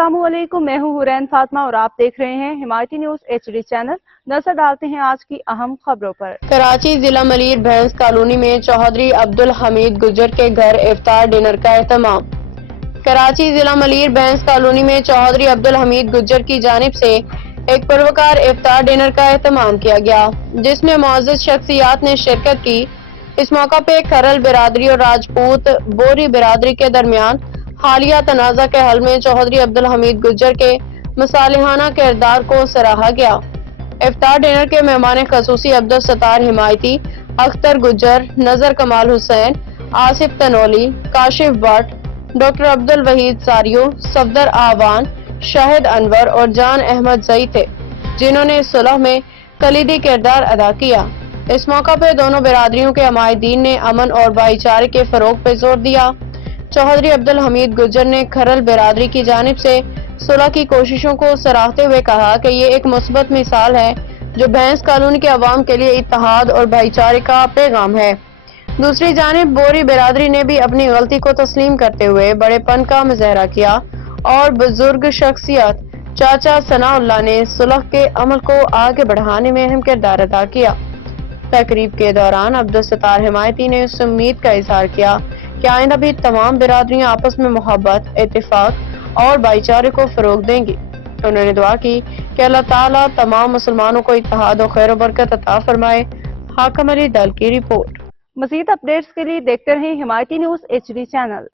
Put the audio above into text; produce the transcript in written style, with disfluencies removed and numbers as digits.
अस्सलाम वालेकुम, मैं हूँ हुरैन फातिमा और आप देख रहे हैं हिमायती न्यूज HD चैनल। नजर डालते हैं आज की अहम खबरों पर। कराची जिला मलिर भैंस कॉलोनी में चौधरी अब्दुल हमीद गुज्जर के घर इफ्तार डिनर का एहतमाम। कराची जिला मलिर भैंस कॉलोनी में चौधरी अब्दुल हमीद गुज्जर की जानिब से एक पुरवकार इफ्तार डिनर का एहतमाम किया गया, जिसमें मुअज़्ज़ज़ शख्सियात ने शिरकत की। इस मौका पे खरल बिरादरी और राजपूत बोरी बिरादरी के दरमियान हालिया तनाज़ा के हल में चौधरी अब्दुल हमीद गुज्जर के मसालिहाना किरदार को सराहा गया। इफ्तार डिनर के मेहमान खसूसी अब्दुल सत्तार हिमायती, अख्तर गुज्जर, नजर कमाल हुसैन, आसिफ तनोली, काशिफ भट्ट, डॉक्टर अब्दुल वहीद सारियो, सफदर आवान, शाहिद अनवर और जान अहमद जई थे, जिन्होंने इस सुलह में कलीदी किरदार अदा किया। इस मौका पर दोनों बिरादरियों के अमायदीन ने अमन और भाईचारे के फरोग पर जोर दिया। चौधरी अब्दुल हमीद गुज्जर ने खरल बिरादरी की जानिब से सुलह की कोशिशों को सराहते हुए कहा कि ये एक मुस्बत मिसाल है जो भैंस कॉलोनी के अवाम के लिए इत्तेहाद और भाईचारे का पैगाम है। दूसरी जानिब बोरी बिरादरी ने भी अपनी गलती को तस्लीम करते हुए बड़ेपन का मुजाहरा किया और बुजुर्ग शख्सियत चाचा सनाउल्लाह ने सुलह के अमल को आगे बढ़ाने में अहम किरदार अदा किया। तकरीब के दौरान अब्दुल सत्तार हिमायती ने इस उम्मीद का इजहार किया कि आइंदा भी तमाम बिरादरियां आपस में मोहब्बत, इत्तेफाक और भाईचारे को फरोग देंगी। उन्होंने दुआ की कि अल्लाह ताला तमाम मुसलमानों को इत्तेहाद और खैर बरकत अता फरमाए। हाकम अली दल की रिपोर्ट। मज़ीद अपडेट्स के लिए देखते रहें हिमायती न्यूज HD चैनल।